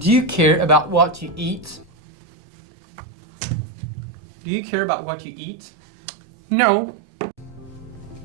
Do you care about what you eat? Do you care about what you eat? No.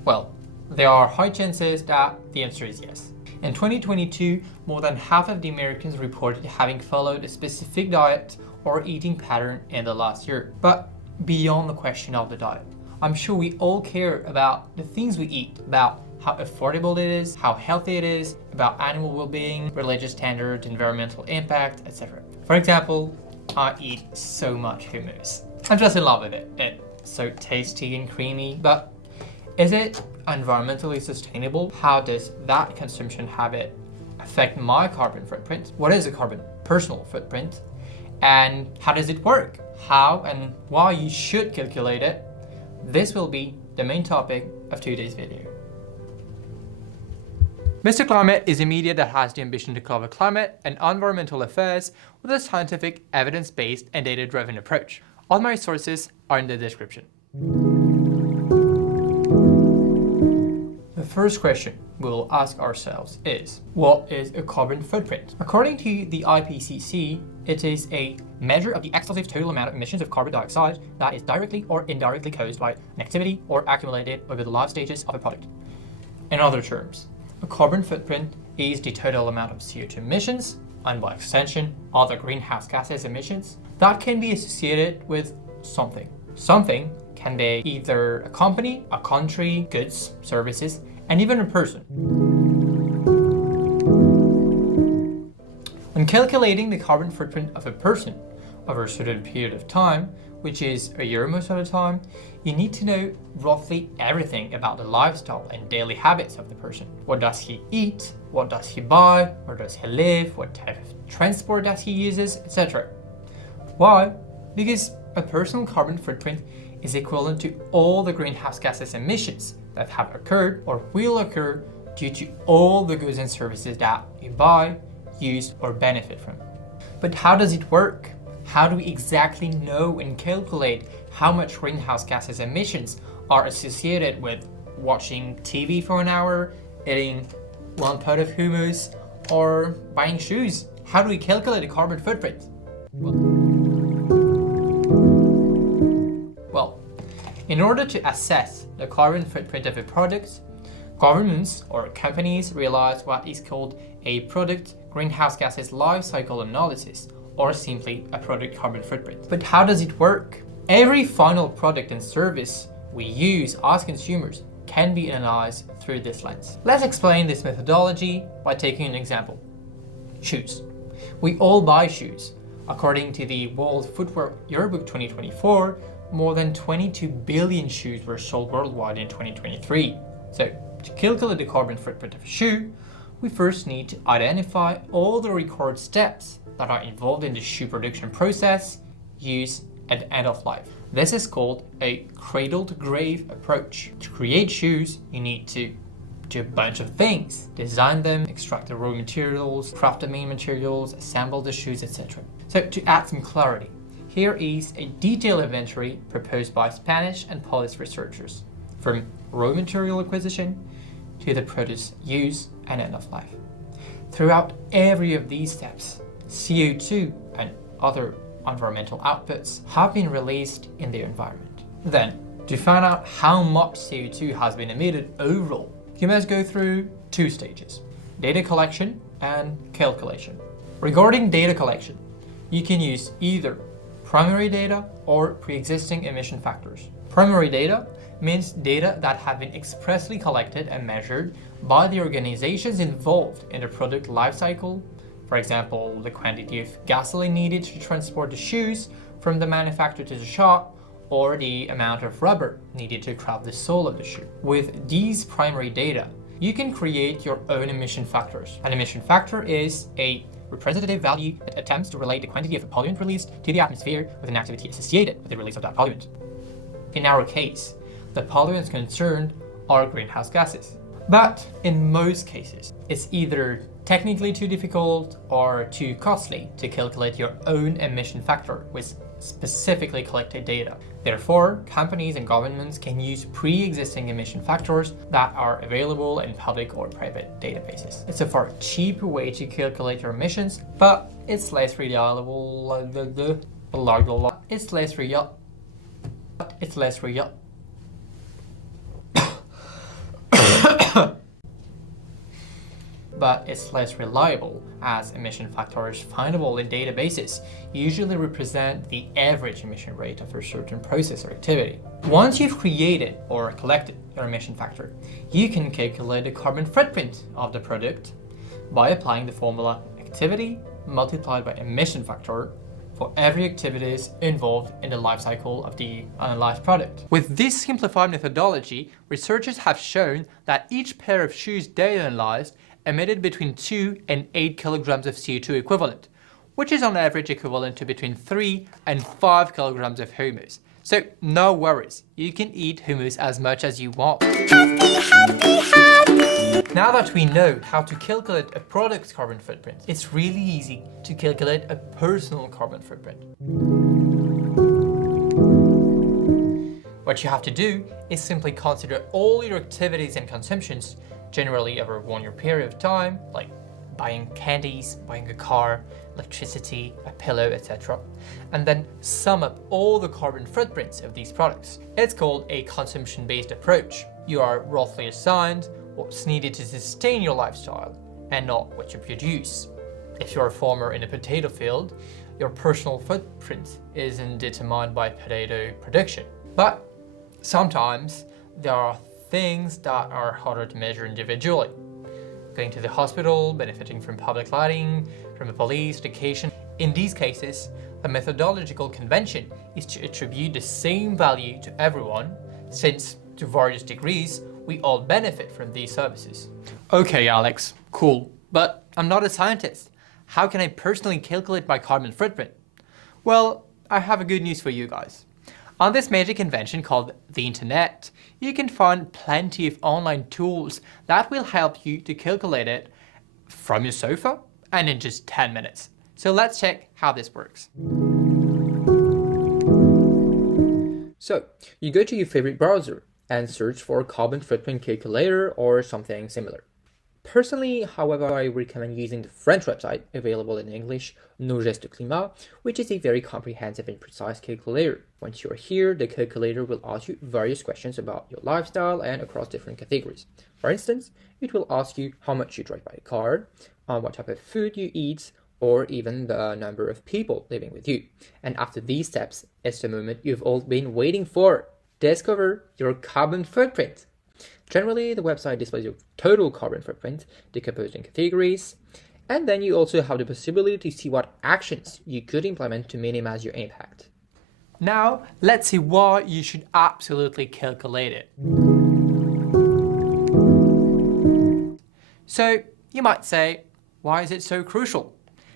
Well, there are high chances that the answer is yes. In 2022, more than half of the Americans reported having followed a specific diet or eating pattern in the last year. But beyond the question of the diet, I'm sure we all care about the things we eat, about how affordable it is, how healthy it is, about animal well-being, religious standards, environmental impact, etc. For example, I eat so much hummus. I'm just in love with it. It's so tasty and creamy, but is it environmentally sustainable? How does that consumption habit affect my carbon footprint? What is a carbon personal footprint? And how does it work? How and why you should calculate it? This will be the main topic of today's video. Mr. Climate is a media that has the ambition to cover climate and environmental affairs with a scientific, evidence-based and data-driven approach. All my sources are in the description. The first question we will ask ourselves is, what is a carbon footprint? According to the IPCC, it is a measure of the exclusive total amount of emissions of carbon dioxide that is directly or indirectly caused by an activity or accumulated over the life stages of a product. In other terms, a carbon footprint is the total amount of CO2 emissions, and by extension, other greenhouse gases emissions, that can be associated with something. Something can be either a company, a country, goods, services, and even a person. When calculating the carbon footprint of a person over a certain period of time, which is a year most of the time, you need to know roughly everything about the lifestyle and daily habits of the person. What does he eat? What does he buy? Where does he live? What type of transport does he uses, etc. Why? Because a personal carbon footprint is equivalent to all the greenhouse gases emissions that have occurred or will occur due to all the goods and services that you buy, use, or benefit from. But how does it work? How do we exactly know and calculate how much greenhouse gases emissions are associated with watching TV for an hour, eating one pot of hummus, or buying shoes? How do we calculate a carbon footprint? Well, in order to assess the carbon footprint of a product, governments or companies realize what is called a product greenhouse gases life cycle analysis, or simply a product carbon footprint. But how does it work? Every final product and service we use as consumers can be analyzed through this lens. Let's explain this methodology by taking an example. Shoes. We all buy shoes. According to the World Footwear Yearbook 2024, more than 22 billion shoes were sold worldwide in 2023. So, to calculate the carbon footprint of a shoe, we first need to identify all the required steps that are involved in the shoe production process, use, and end of life. This is called a cradle-to-grave approach. To create shoes, you need to do a bunch of things. Design them, extract the raw materials, craft the main materials, assemble the shoes, etc. So to add some clarity, here is a detailed inventory proposed by Spanish and Polish researchers, from raw material acquisition to the produce use and end of life. Throughout every of these steps, CO2 and other environmental outputs have been released in the environment. Then, to find out how much CO2 has been emitted overall, you must go through two stages: data collection and calculation. Regarding data collection, you can use either primary data or pre-existing emission factors. Primary data means data that have been expressly collected and measured by the organizations involved in the product lifecycle. For example, the quantity of gasoline needed to transport the shoes from the manufacturer to the shop, or the amount of rubber needed to craft the sole of the shoe. With these primary data, you can create your own emission factors. An emission factor is a representative value that attempts to relate the quantity of a pollutant released to the atmosphere with an activity associated with the release of that pollutant. In our case, the pollutants concerned are greenhouse gases. But in most cases, it's either technically too difficult or too costly to calculate your own emission factor with specifically collected data. Therefore, companies and governments can use pre-existing emission factors that are available in public or private databases. It's a far cheaper way to calculate your emissions, but it's less reliable. It's less real. It's less real. But it's less reliable, as emission factors findable in databases usually represent the average emission rate of a certain process or activity. Once you've created or collected your emission factor, you can calculate the carbon footprint of the product by applying the formula activity multiplied by emission factor for every activities involved in the life cycle of the analyzed product. With this simplified methodology, researchers have shown that each pair of shoes they analyzed emitted between 2 and 8 kilograms of CO2 equivalent, which is on average equivalent to between 3 and 5 kilograms of hummus. So no worries, you can eat hummus as much as you want. Now that we know how to calculate a product's carbon footprint, it's really easy to calculate a personal carbon footprint. What you have to do is simply consider all your activities and consumptions generally over 1 year period of time, like buying candies, buying a car, electricity, a pillow, etc. And then sum up all the carbon footprints of these products. It's called a consumption-based approach. You are roughly assigned what's needed to sustain your lifestyle and not what you produce. If you're a farmer in a potato field, your personal footprint isn't determined by potato production. But sometimes there are things that are harder to measure individually. Going to the hospital, benefiting from public lighting, from a police, education. In these cases, the methodological convention is to attribute the same value to everyone, since to various degrees, we all benefit from these services. Okay, Alex, cool, but I'm not a scientist. How can I personally calculate my carbon footprint? Well, I have a good news for you guys. On this major convention called the Internet, you can find plenty of online tools that will help you to calculate it from your sofa and in just 10 minutes. So let's check how this works. So, you go to your favorite browser and search for carbon footprint calculator or something similar. Personally, however, I recommend using the French website, available in English, Nos Gestes Climat, which is a very comprehensive and precise calculator. Once you're here, the calculator will ask you various questions about your lifestyle and across different categories. For instance, it will ask you how much you drive by a car, what type of food you eat, or even the number of people living with you. And after these steps, it's the moment you've all been waiting for. Discover your carbon footprint. Generally, the website displays your total carbon footprint, decomposed in categories, and then you also have the possibility to see what actions you could implement to minimize your impact. Now, let's see why you should absolutely calculate it. So, you might say, why is it so crucial?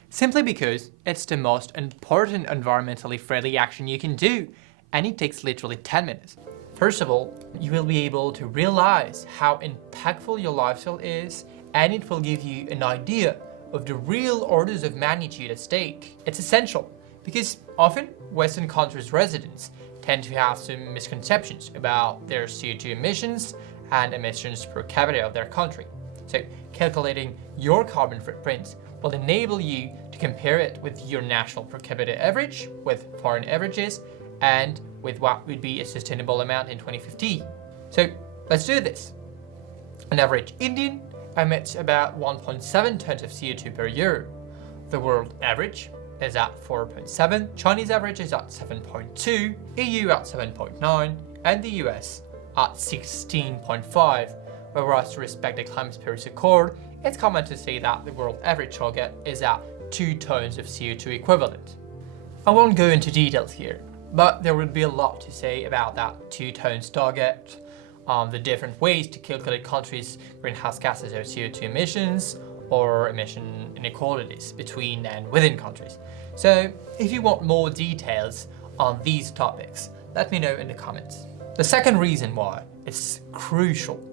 Simply because it's the most important environmentally friendly action you can do, and it takes literally 10 minutes. First of all, you will be able to realize how impactful your lifestyle is, and it will give you an idea of the real orders of magnitude at stake. It's essential because often Western countries' residents tend to have some misconceptions about their CO2 emissions and emissions per capita of their country. So calculating your carbon footprint will enable you to compare it with your national per capita average, with foreign averages, and with what would be a sustainable amount in 2050. So let's do this. An average Indian emits about 1.7 tons of CO2 per year. The world average is at 4.7, Chinese average is at 7.2, EU at 7.9, and the US at 16.5. Whereas to respect the Climate Paris Accord, it's common to say that the world average target is at 2 tons of CO2 equivalent. I won't go into details here, but there would be a lot to say about that 2 tons target, the different ways to calculate countries' greenhouse gases or CO2 emissions, or emission inequalities between and within countries. So if you want more details on these topics, let me know in the comments. The second reason why it's crucial,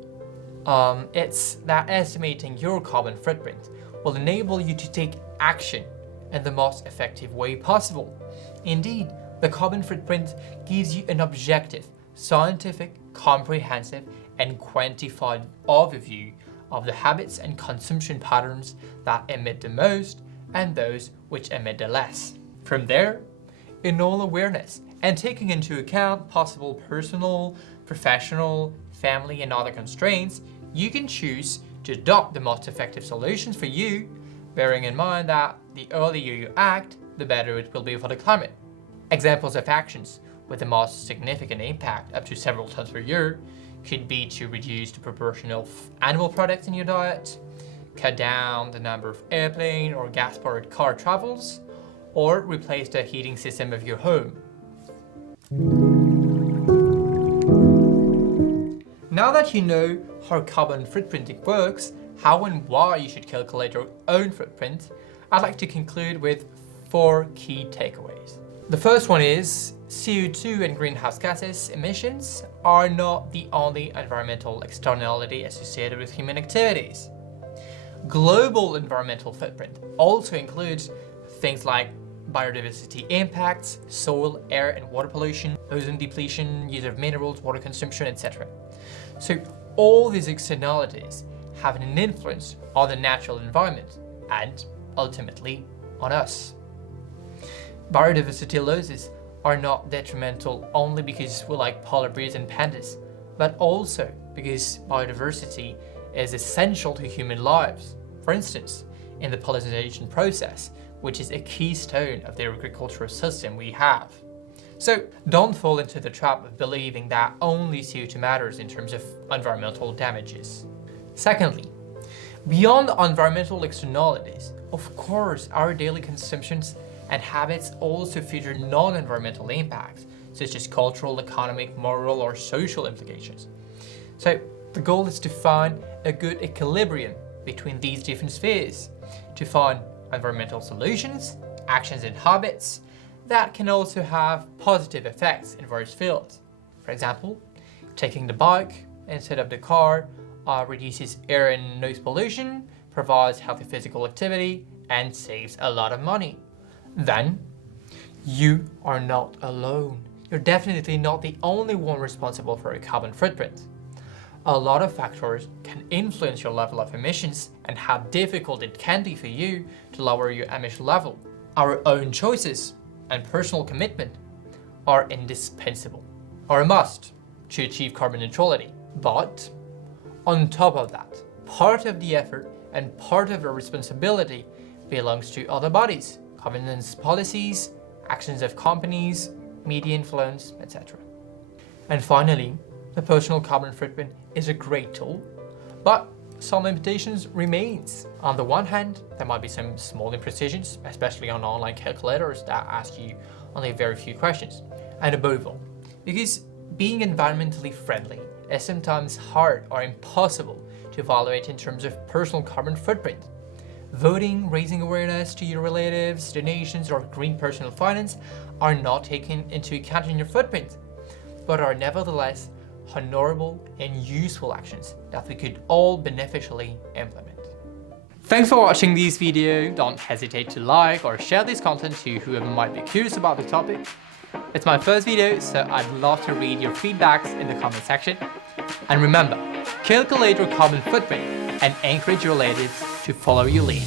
it's that estimating your carbon footprint will enable you to take action in the most effective way possible. Indeed, the carbon footprint gives you an objective, scientific, comprehensive, and quantified overview of the habits and consumption patterns that emit the most and those which emit the less. From there, in all awareness and taking into account possible personal, professional, family, and other constraints, you can choose to adopt the most effective solutions for you, bearing in mind that the earlier you act, the better it will be for the climate. Examples of actions with the most significant impact, up to several tons per year, could be to reduce the proportion of animal products in your diet, cut down the number of airplane or gas-powered car travels, or replace the heating system of your home. Now that you know how carbon footprinting works, how and why you should calculate your own footprint, I'd like to conclude with 4 key takeaways. The first one is CO2 and greenhouse gases emissions are not the only environmental externality associated with human activities. Global environmental footprint also includes things like biodiversity impacts, soil, air and water pollution, ozone depletion, use of minerals, water consumption, etc. So all these externalities have an influence on the natural environment and ultimately on us. Biodiversity losses are not detrimental only because we like polar bears and pandas, but also because biodiversity is essential to human lives. For instance, in the pollination process, which is a keystone of the agricultural system we have. So don't fall into the trap of believing that only CO2 matters in terms of environmental damages. Secondly, beyond environmental externalities, of course, our daily consumptions and habits also feature non-environmental impacts, such as cultural, economic, moral, or social implications. So the goal is to find a good equilibrium between these different spheres, to find environmental solutions, actions, and habits that can also have positive effects in various fields. For example, taking the bike instead of the car reduces air and noise pollution, provides healthy physical activity, and saves a lot of money. Then, you are not alone. You're definitely not the only one responsible for a carbon footprint. A lot of factors can influence your level of emissions and how difficult it can be for you to lower your emission level. Our own choices and personal commitment are indispensable, or a must, to achieve carbon neutrality. But, on top of that, part of the effort and part of the responsibility belongs to other bodies, governance policies, actions of companies, media influence, etc. And finally, the personal carbon footprint is a great tool, but some limitations remains. On the one hand, there might be some small imprecisions, especially on online calculators that ask you only very few questions. And above all, because being environmentally friendly is sometimes hard or impossible to evaluate in terms of personal carbon footprint. Voting, raising awareness to your relatives, donations, or green personal finance are not taken into account in your footprint, but are nevertheless honorable and useful actions that we could all beneficially implement. Thanks for watching this video. Don't hesitate to like or share this content to whoever might be curious about the topic. It's my first video, so I'd love to read your feedbacks in the comment section. And remember, calculate your carbon footprint and encourage your relatives to follow your lead.